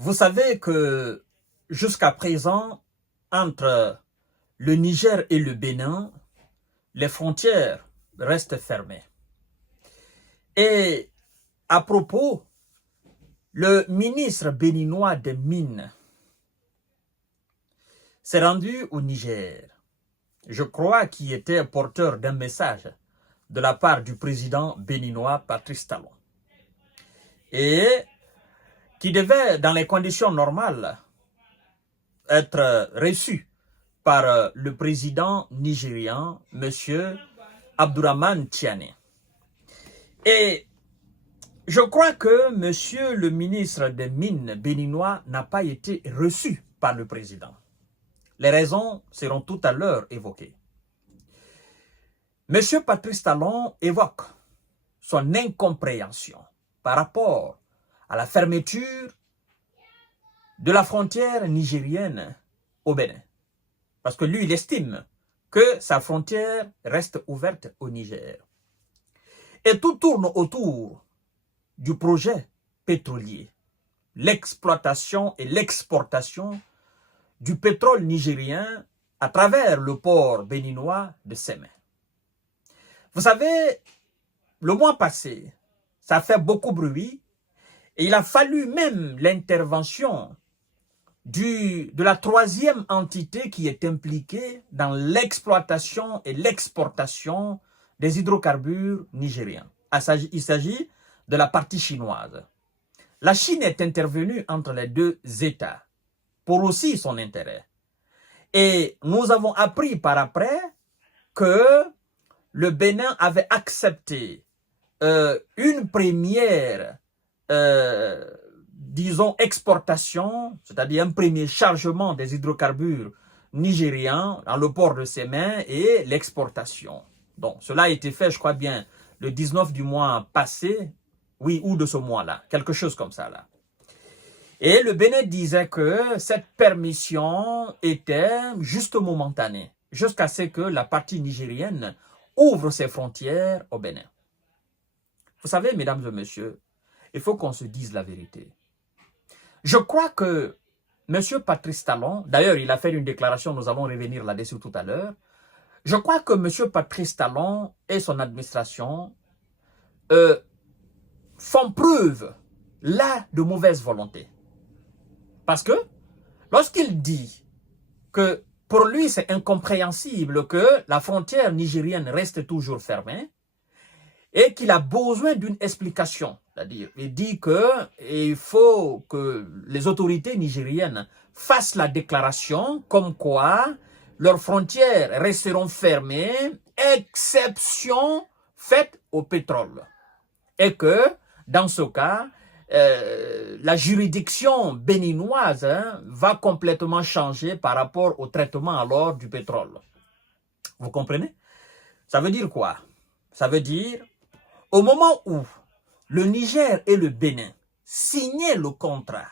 Vous savez que jusqu'à présent, entre le Niger et le Bénin, les frontières restent fermées. Et à propos, le ministre béninois des Mines s'est rendu au Niger. Je crois qu'il était porteur d'un message de la part du président béninois Patrice Talon. Et qui devait, dans les conditions normales, être reçu par le président nigérian, M. Abdourahmane Tiani. Et je crois que M. le ministre des Mines béninois n'a pas été reçu par le président. Les raisons seront tout à l'heure évoquées. M. Patrice Talon évoque son incompréhension par rapport à la fermeture de la frontière nigérienne au Bénin. Parce que lui, il estime que sa frontière reste ouverte au Niger. Et tout tourne autour du projet pétrolier, l'exploitation et l'exportation du pétrole nigérien à travers le port béninois de Sémé. Vous savez, le mois passé, ça a fait beaucoup de bruit et il a fallu même l'intervention de la troisième entité qui est impliquée dans l'exploitation et l'exportation des hydrocarbures nigériens. Il s'agit de la partie chinoise. La Chine est intervenue entre les deux États pour aussi son intérêt. Et nous avons appris par après que le Bénin avait accepté une première disons, exportation, c'est-à-dire un premier chargement des hydrocarbures nigérians dans le port de Sémé et l'exportation. Donc, cela a été fait, je crois bien, le 19 du mois passé, oui, ou de ce mois-là, quelque chose comme ça, là. Et le Bénin disait que cette permission était juste momentanée, jusqu'à ce que la partie nigérienne ouvre ses frontières au Bénin. Vous savez, mesdames et messieurs, il faut qu'on se dise la vérité. Je crois que M. Patrice Talon, d'ailleurs il a fait une déclaration, nous allons revenir là-dessus tout à l'heure, je crois que M. Patrice Talon et son administration font preuve là de mauvaise volonté. Parce que lorsqu'il dit que pour lui c'est incompréhensible que la frontière nigérienne reste toujours fermée, et qu'il a besoin d'une explication. C'est-à-dire, il dit qu'il faut que les autorités nigériennes fassent la déclaration comme quoi leurs frontières resteront fermées, exception faite au pétrole. Et que, dans ce cas, la juridiction béninoise va complètement changer par rapport au traitement alors du pétrole. Vous comprenez? Ça veut dire quoi? Ça veut dire au moment où le Niger et le Bénin signaient le contrat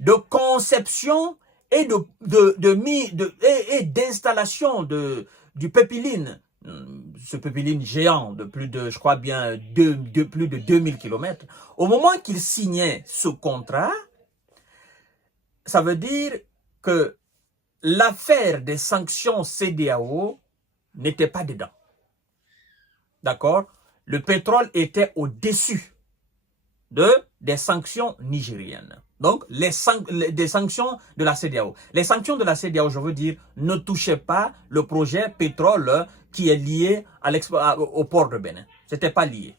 de conception et d'installation du pipeline, ce pipeline géant de plus de, je crois bien, plus de 2000 km, au moment qu'ils signaient ce contrat, ça veut dire que l'affaire des sanctions CEDEAO n'était pas dedans. D'accord? Le pétrole était au-dessus des sanctions nigériennes. Donc, des sanctions de la CEDEAO. Les sanctions de la CEDEAO, je veux dire, ne touchaient pas le projet pétrole qui est lié au port de Bénin. Ce n'était pas lié.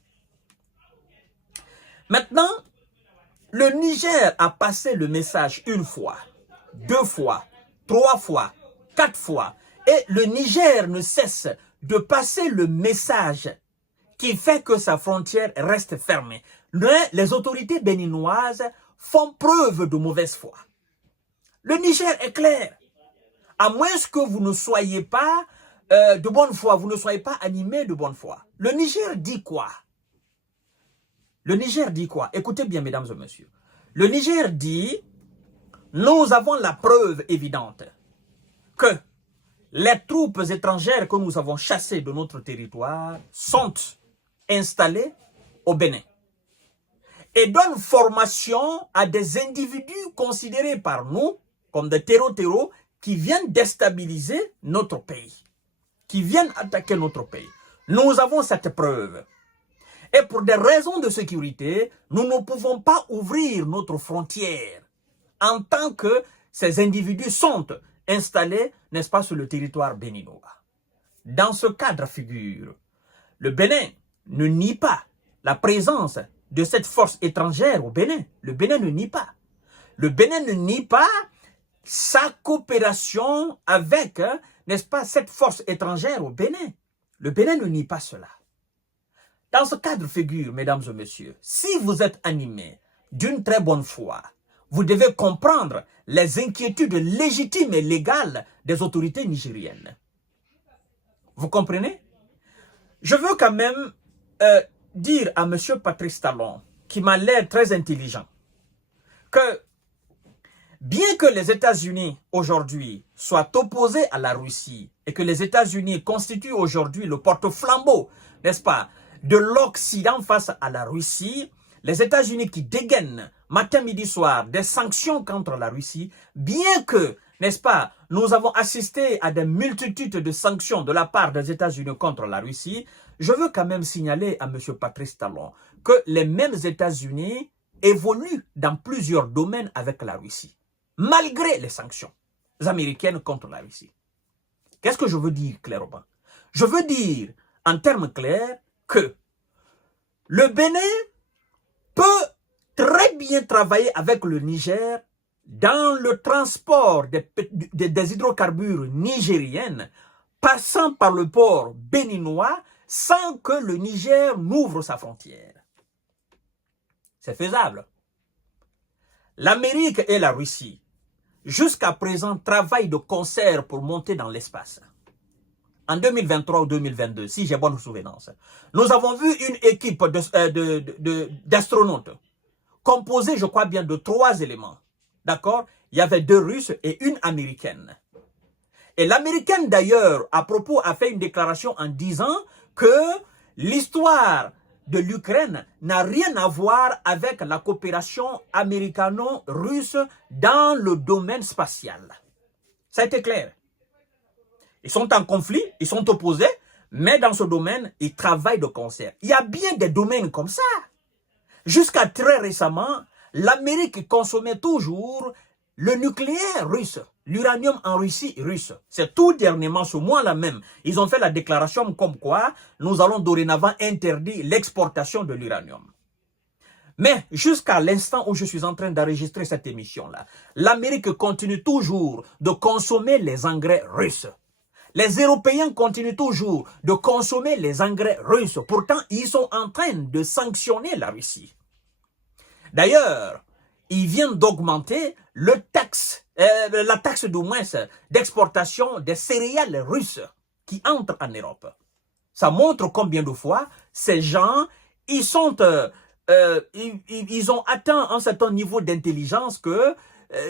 Maintenant, le Niger a passé le message une fois, deux fois, trois fois, quatre fois. Et le Niger ne cesse de passer le message qui fait que sa frontière reste fermée. Les autorités béninoises font preuve de mauvaise foi. Le Niger est clair. À moins que vous ne soyez pas de bonne foi, vous ne soyez pas animé de bonne foi. Le Niger dit quoi? Le Niger dit quoi? Écoutez bien, mesdames et messieurs. Le Niger dit, nous avons la preuve évidente que les troupes étrangères que nous avons chassées de notre territoire sont installées au Bénin. et donne formation à des individus considérés par nous comme des terreaux qui viennent déstabiliser notre pays, qui viennent attaquer notre pays. Nous avons cette preuve. Et pour des raisons de sécurité, nous ne pouvons pas ouvrir notre frontière en tant que ces individus sont installés, n'est-ce pas, sur le territoire béninois. Dans ce cadre figure, le Bénin ne nie pas la présence de cette force étrangère au Bénin. Le Bénin ne nie pas. Le Bénin ne nie pas sa coopération avec, n'est-ce pas, cette force étrangère au Bénin. Le Bénin ne nie pas cela. Dans ce cadre figure, mesdames et messieurs, si vous êtes animés d'une très bonne foi, vous devez comprendre les inquiétudes légitimes et légales des autorités nigériennes. Vous comprenez? Je veux quand même dire à M. Patrice Talon, qui m'a l'air très intelligent, que bien que les États-Unis aujourd'hui soient opposés à la Russie et que les États-Unis constituent aujourd'hui le porte-flambeau, n'est-ce pas, de l'Occident face à la Russie, les États-Unis qui dégainent matin, midi, soir des sanctions contre la Russie, bien que, n'est-ce pas, nous avons assisté à des multitudes de sanctions de la part des États-Unis contre la Russie, je veux quand même signaler à M. Patrice Talon que les mêmes États-Unis évoluent dans plusieurs domaines avec la Russie, malgré les sanctions américaines contre la Russie. Qu'est-ce que je veux dire clairement? Je veux dire, en termes clairs, que le Bénin peut très bien travailler avec le Niger dans le transport des hydrocarbures nigériennes, passant par le port béninois sans que le Niger n'ouvre sa frontière. C'est faisable. L'Amérique et la Russie, jusqu'à présent, travaillent de concert pour monter dans l'espace. En 2023 ou 2022, si j'ai bonne souvenance, nous avons vu une équipe d'astronautes composée, je crois bien, de 3 éléments. D'accord? Il y avait 2 Russes et une Américaine. Et l'Américaine, d'ailleurs, à propos, a fait une déclaration en disant que l'histoire de l'Ukraine n'a rien à voir avec la coopération américano-russe dans le domaine spatial. Ça a été clair. Ils sont en conflit, ils sont opposés, mais dans ce domaine, ils travaillent de concert. Il y a bien des domaines comme ça. Jusqu'à très récemment, l'Amérique consommait toujours le nucléaire russe, l'uranium en Russie russe. C'est tout dernièrement, ce mois-là même, ils ont fait la déclaration comme quoi nous allons dorénavant interdire l'exportation de l'uranium. Mais jusqu'à l'instant où je suis en train d'enregistrer cette émission-là, l'Amérique continue toujours de consommer les engrais russes. Les Européens continuent toujours de consommer les engrais russes. Pourtant, ils sont en train de sanctionner la Russie. D'ailleurs, ils viennent d'augmenter la taxe du moins d'exportation des céréales russes qui entrent en Europe. Ça montre combien de fois ces gens, ils ont atteint un certain niveau d'intelligence que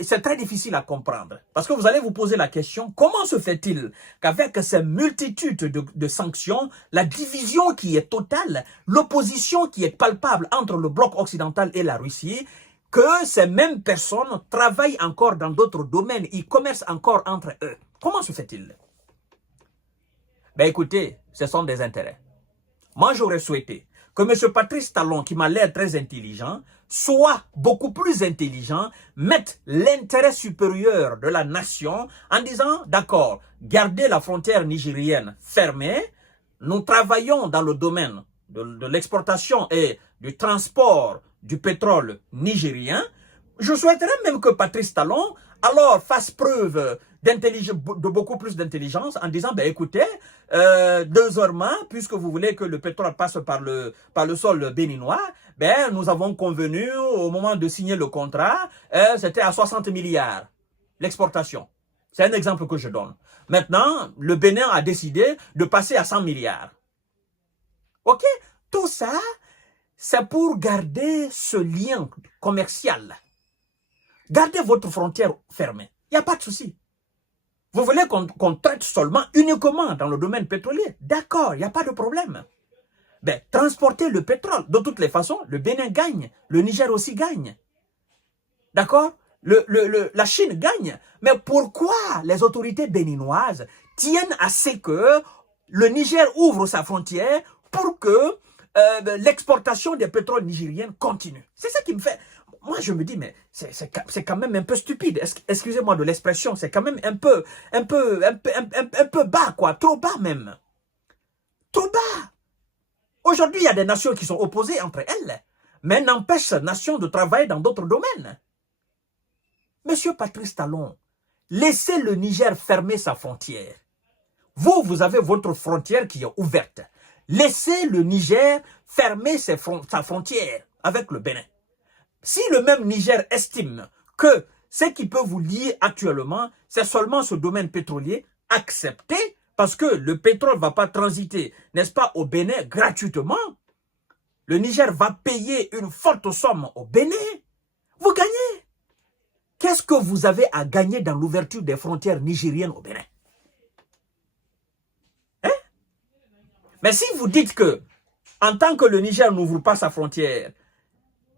c'est très difficile à comprendre. Parce que vous allez vous poser la question, comment se fait-il qu'avec ces multitudes de sanctions, la division qui est totale, l'opposition qui est palpable entre le bloc occidental et la Russie, que ces mêmes personnes travaillent encore dans d'autres domaines, ils commercent encore entre eux? Comment se fait-il? Ben écoutez, ce sont des intérêts. Moi, j'aurais souhaité que M. Patrice Talon, qui m'a l'air très intelligent, soit beaucoup plus intelligent, mette l'intérêt supérieur de la nation en disant, d'accord, gardez la frontière nigérienne fermée, nous travaillons dans le domaine de l'exportation et du transport du pétrole nigérien. Je souhaiterais même que Patrice Talon alors fasse preuve de beaucoup plus d'intelligence en disant, ben écoutez, désormais, puisque vous voulez que le pétrole passe par le sol béninois, ben nous avons convenu au moment de signer le contrat, c'était à 60 milliards l'exportation. C'est un exemple que je donne. Maintenant, le Bénin a décidé de passer à 100 milliards. Ok? Tout ça, c'est pour garder ce lien commercial. Gardez votre frontière fermée. Il n'y a pas de souci. Vous voulez qu'on traite seulement, uniquement dans le domaine pétrolier? D'accord, il n'y a pas de problème. ben, transporter le pétrole. De toutes les façons, le Bénin gagne, le Niger aussi gagne. D'accord? La Chine gagne. Mais pourquoi les autorités béninoises tiennent à ce que le Niger ouvre sa frontière pour que l'exportation des pétroles nigériens continue? C'est ça qui me fait... Moi, je me dis, mais c'est quand même un peu stupide. Excusez-moi de l'expression, c'est quand même un peu bas, quoi. Trop bas même. Trop bas. Aujourd'hui, il y a des nations qui sont opposées entre elles, mais n'empêche ces nations de travailler dans d'autres domaines. Monsieur Patrice Talon, laissez le Niger fermer sa frontière. Vous avez votre frontière qui est ouverte. Laissez le Niger fermer sa frontière avec le Bénin. Si le même Niger estime que ce qui peut vous lier actuellement, c'est seulement ce domaine pétrolier, acceptez, parce que le pétrole ne va pas transiter, n'est-ce pas, au Bénin gratuitement. Le Niger va payer une forte somme au Bénin. Vous gagnez. Qu'est-ce que vous avez à gagner dans l'ouverture des frontières nigériennes au Bénin? Hein? Mais si vous dites que, en tant que le Niger n'ouvre pas sa frontière,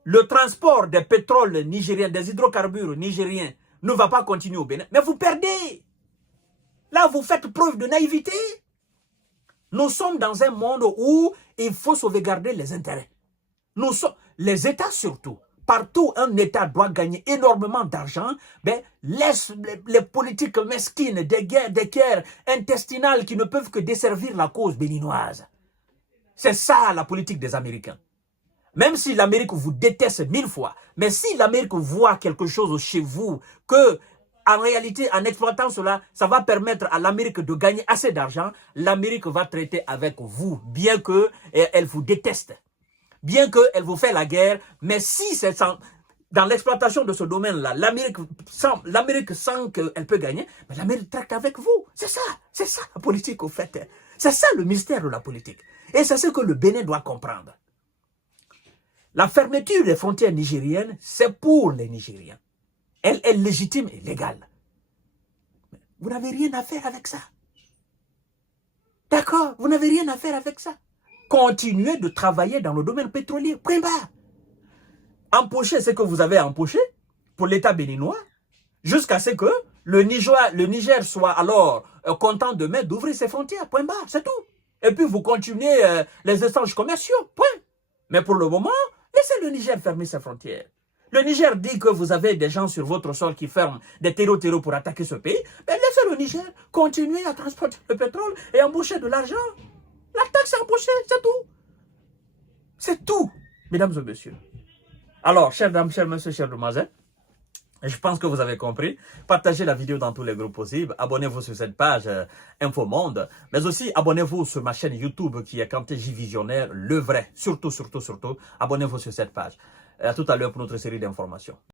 le transport des pétroles nigériens, des hydrocarbures nigériens ne va pas continuer au Bénin, mais vous perdez. Là, vous faites preuve de naïveté. Nous sommes dans un monde où il faut sauvegarder les intérêts. Nous sommes, les États surtout, partout un État doit gagner énormément d'argent, ben, laisse les politiques mesquines, des guerres intestinales qui ne peuvent que desservir la cause béninoise. C'est ça la politique des Américains. Même si l'Amérique vous déteste 1000 fois, mais si l'Amérique voit quelque chose chez vous, que en réalité, en exploitant cela, ça va permettre à l'Amérique de gagner assez d'argent, l'Amérique va traiter avec vous, bien qu'elle vous déteste, bien qu'elle vous fait la guerre, mais si c'est dans l'exploitation de ce domaine-là, l'Amérique sent qu'elle peut gagner, mais l'Amérique traite avec vous. C'est ça la politique au fait. C'est ça le mystère de la politique. Et c'est ce que le Bénin doit comprendre. La fermeture des frontières nigériennes, c'est pour les Nigériens. Elle est légitime et légale. Vous n'avez rien à faire avec ça. D'accord? Vous n'avez rien à faire avec ça. Continuez de travailler dans le domaine pétrolier. Point barre. Empochez ce que vous avez empoché pour l'État béninois jusqu'à ce que le Niger soit alors content demain d'ouvrir ses frontières. Point barre, c'est tout. Et puis vous continuez les échanges commerciaux. Point. Mais pour le moment, laissez le Niger fermer ses frontières. Le Niger dit que vous avez des gens sur votre sol qui ferment des terreaux pour attaquer ce pays. Mais laissez le Niger continuer à transporter le pétrole et embaucher de l'argent. La taxe est embauchée, c'est tout. C'est tout, mesdames et messieurs. Alors, chers dames, chers messieurs, chers demoiselles, je pense que vous avez compris. Partagez la vidéo dans tous les groupes possibles. Abonnez-vous sur cette page Infomonde. Mais aussi, abonnez-vous sur ma chaîne YouTube qui est Kanté J Visionnaire, le vrai. Surtout, abonnez-vous sur cette page. À tout à l'heure pour notre série d'informations.